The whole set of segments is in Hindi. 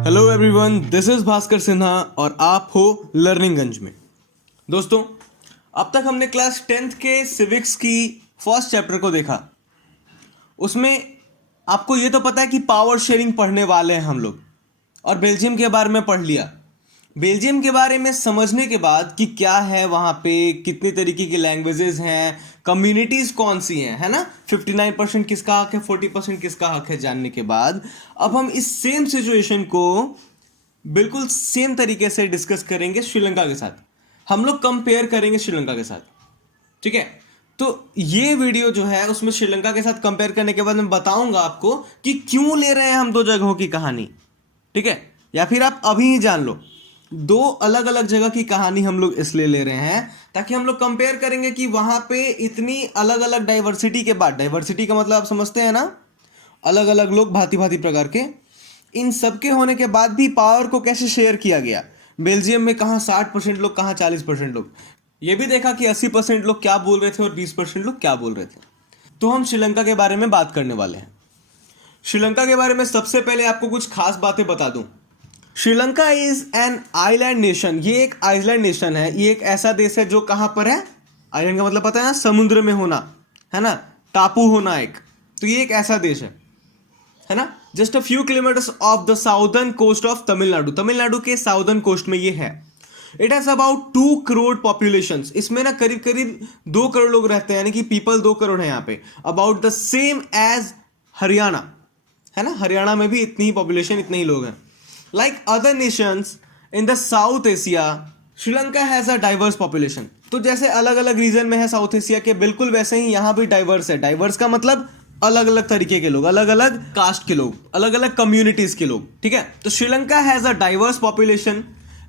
Hello everyone, this is Bhaskar Sinha और आप हो लर्निंगगंज में। दोस्तों, अब तक हमने क्लास 10th के सिविक्स की फर्स्ट चैप्टर को देखा। उसमें आपको ये तो पता है कि पावर शेयरिंग पढ़ने वाले हैं हम लोग, और बेल्जियम के बारे में पढ़ लिया। बेल्जियम के बारे में समझने के बाद कि क्या है वहाँ पे, कितनी तरीके की लैंग्वेजेस हैं, कम्युनिटीज़ कौन सी हैं, है ना, 59% किसका हक है, 40% किसका हक है, जानने के बाद अब हम इस सेम सिचुएशन को बिल्कुल सेम तरीके से डिस्कस करेंगे श्रीलंका के साथ। हम लोग कंपेयर करेंगे श्रीलंका के साथ, ठीक है। तो ये वीडियो जो है उसमें श्रीलंका के साथ कंपेयर करने के बाद मैं बताऊंगा आपको कि क्यों ले रहे हैं हम दो जगहों की कहानी, ठीक है। या फिर आप अभी ही जान लो, दो अलग अलग जगह की कहानी हम लोग इसलिए ले रहे हैं ताकि हम लोग कंपेयर करेंगे कि वहां पे इतनी अलग अलग डाइवर्सिटी के बाद, डाइवर्सिटी का मतलब आप समझते हैं ना, अलग अलग लोग, भांति भांति प्रकार के, इन सबके होने के बाद भी पावर को कैसे शेयर किया गया। बेल्जियम में कहाँ 60% लोग, कहाँ 40% लोग। ये भी देखा कि 80% लोग क्या बोल रहे थे और 20% लोग क्या बोल रहे थे। तो हम श्रीलंका के बारे में बात करने वाले हैं। श्रीलंका के बारे में सबसे पहले आपको कुछ खास बातें बता दूं। Sri Lanka is an island nation. ये एक आइलैंड नेशन है। ये एक ऐसा देश है जो कहाँ पर है, आइलैंड का मतलब पता है ना, समुद्र में होना, है ना, टापू होना एक। तो ये एक ऐसा देश है ना। Just a few kilometres off the southern coast of Tamil Nadu. Tamil Nadu के साउदर्न कोस्ट में ये है। It has about 2 crore population. इसमें ना करीब करीब 2 करोड़ लोग रहते हैं, यानी कि पीपल 2 करोड़ है यहाँ पे। About the same as Haryana, है ना, हरियाणा में भी इतनी ही पॉपुलेशन, इतने ही लोग हैं। Like other nations in the South Asia, Sri Lanka has a diverse population. तो जैसे अलग अलग रीजन में है साउथ एशिया के, बिल्कुल वैसे ही यहाँ भी डाइवर्स है। डाइवर्स का मतलब अलग अलग तरीके के लोग, अलग अलग कास्ट के लोग, अलग अलग कम्युनिटीज के लोग, ठीक है। तो Sri Lanka has a diverse population.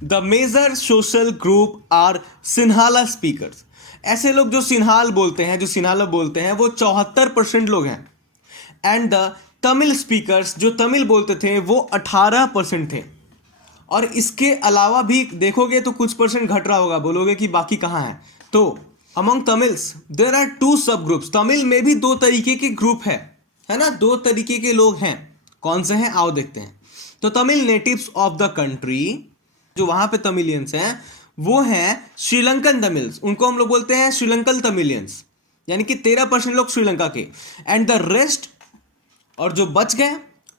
The major social group are Sinhala speakers. ऐसे लोग जो सिन्हाल बोलते हैं, जो सिन्हाला बोलते हैं, वो 74% लोग हैं। एंड द तमिल स्पीकर्स, जो तमिल बोलते थे, वो 18% थे। और इसके अलावा भी देखोगे तो कुछ परसेंट घट रहा होगा, बोलोगे कि बाकी कहाँ है। तो अमंग तमिल्स देयर आर 2 सब ग्रुप्स। तमिल में भी 2 तरीके के ग्रुप है ना, 2 तरीके के लोग हैं। कौन से हैं, आओ देखते हैं। तो Tamil natives of the country, जो वहां पे तमिलियंस हैं, वो हैं श्रीलंकन तमिल्स। उनको हम लोग बोलते हैं श्रीलंकन तमिलियंस, यानी कि 13% लोग श्रीलंका के। एंड द रेस्ट, और जो बच गए,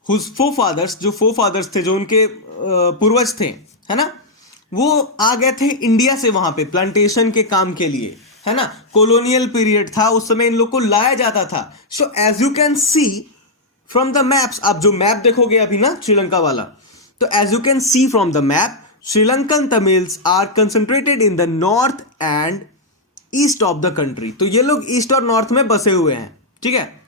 हुज फोरफादर्स, जो फोरफादर्स थे, जो उनके पूर्वज थे, है ना, वो आ गए थे इंडिया से वहां पे प्लांटेशन के काम के लिए, है ना। कॉलोनियल पीरियड था, उस समय इन लोग को लाया जाता था। So as you can see from the maps, आप जो मैप देखोगे अभी ना श्रीलंका वाला, तो as you can see from the map, Sri Lankan Tamils are concentrated in the north and east of the country. तो ये लोग ईस्ट और नॉर्थ में बसे हुए हैं, ठीक है।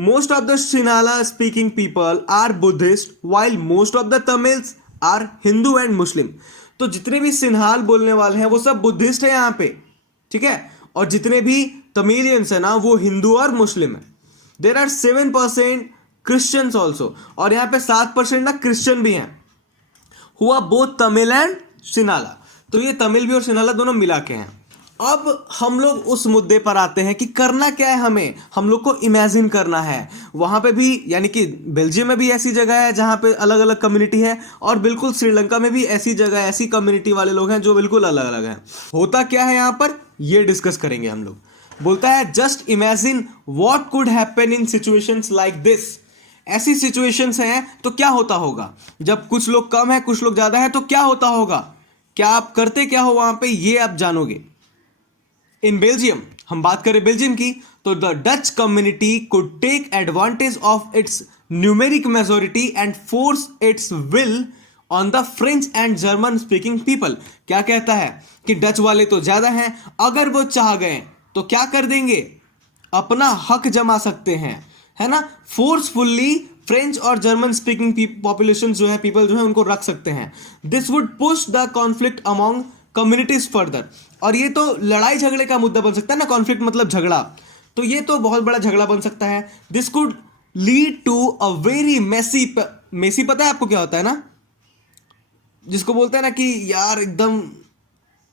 Most of the Sinhala speaking people are Buddhist, while most of the Tamils are Hindu and Muslim. तो जितने भी सिन्हाल बोलने वाले हैं वो सब बुद्धिस्ट है यहाँ पे, ठीक है। और जितने भी तमिलियंस है ना, वो हिंदू और मुस्लिम है। There are 7% Christians also, और यहाँ पे 7% ना क्रिश्चियन भी हैं, हुआ both तमिल एंड सिन्हाला। तो ये तमिल भी और सिन्हाला दोनों मिला के हैं। अब हम लोग उस मुद्दे पर आते हैं कि करना क्या है हमें। हम लोग को इमेजिन करना है वहां पे भी, यानी कि बेल्जियम में भी ऐसी जगह है जहां पे अलग अलग कम्युनिटी है, और बिल्कुल श्रीलंका में भी ऐसी जगह, ऐसी कम्युनिटी वाले लोग हैं जो बिल्कुल अलग अलग हैं। होता क्या है यहाँ पर, ये डिस्कस करेंगे हम लोग। बोलता है just imagine what could happen in situations like this. ऐसी सिचुएशंस हैं तो क्या होता होगा, जब कुछ लोग कम है, कुछ लोग ज्यादा है, तो क्या होता होगा, क्या आप करते क्या हो वहां पे, ये आप जानोगे। इन बेल्जियम, हम बात करें बेल्जियम की, तो the Dutch community could take advantage of its numeric majority and force its will on the French and German speaking people. क्या कहता है कि डच वाले तो ज्यादा हैं, अगर वो चाह गए तो क्या कर देंगे, अपना हक जमा सकते हैं, है ना। फोर्सफुल्ली फ्रेंच और जर्मन स्पीकिंग पॉपुलेशन जो है, पीपल जो है, उनको रख सकते हैं। This would push the conflict among communities further. और ये तो लड़ाई झगड़े का मुद्दा बन सकता है ना, कॉन्फ्लिक्ट मतलब झगड़ा, तो ये तो बहुत बड़ा झगड़ा बन सकता है। This could lead to a very messy, messy पता है आपको क्या होता है ना, जिसको बोलते हैं ना कि यार एकदम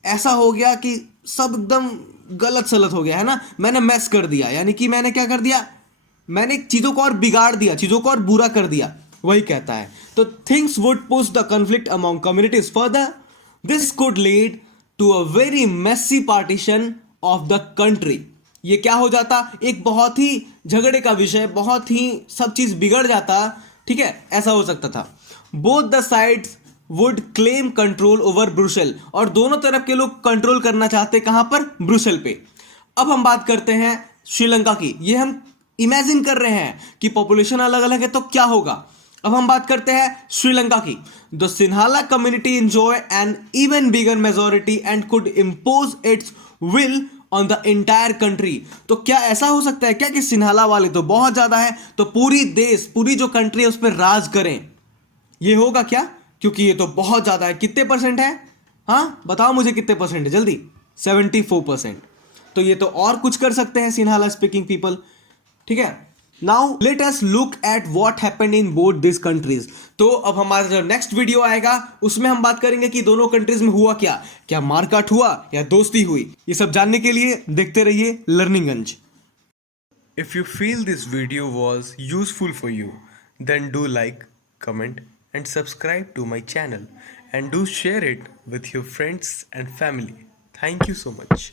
ऐसा हो गया कि सब एकदम गलत सलत हो गया है ना, मैंने मैस कर दिया, यानी कि मैंने क्या कर दिया, मैंने चीजों को और बिगाड़ दिया, चीजों को और बुरा कर दिया, वही कहता है। तो things would push the conflict among communities further, this could lead to a very messy partition of the country. ये क्या हो जाता, एक बहुत ही झगड़े का विषय, बहुत ही सब चीज बिगड़ जाता, ठीक है, ऐसा हो सकता था। Both the sides would claim control over Brussels, और दोनों तरफ के लोग कंट्रोल करना चाहते कहां पर, ब्रुसेल पे। अब हम बात करते हैं श्रीलंका की। ये हम इमेजिन कर रहे हैं कि पॉपुलेशन अलग अलग है तो क्या होगा। अब हम बात करते हैं श्रीलंका की। The Sinhala community enjoy an even bigger majority and could impose its will on the entire country. तो क्या ऐसा हो सकता है क्या कि सिन्हाला वाले तो बहुत ज्यादा है, तो पूरी देश, पूरी जो कंट्री है उस पर राज करें, ये होगा क्या, क्योंकि ये तो बहुत ज्यादा है। कितने परसेंट है, हाँ बताओ मुझे कितने परसेंट है जल्दी, 74%। तो ये तो और कुछ कर सकते हैं सिन्हाला स्पीकिंग पीपल, ठीक है। Now let us look at what happened in both this countries. तो अब हमारा जो नेक्स्ट वीडियो आएगा उसमें हम बात करेंगे कि दोनों कंट्रीज में हुआ क्या, क्या मारकाट हुआ या दोस्ती हुई। ये सब जानने के लिए देखते रहिए लर्निंगगंज। If you feel this video was useful for you, then do like, comment, and subscribe to my channel, and do share it with your friends and family. Thank you so much.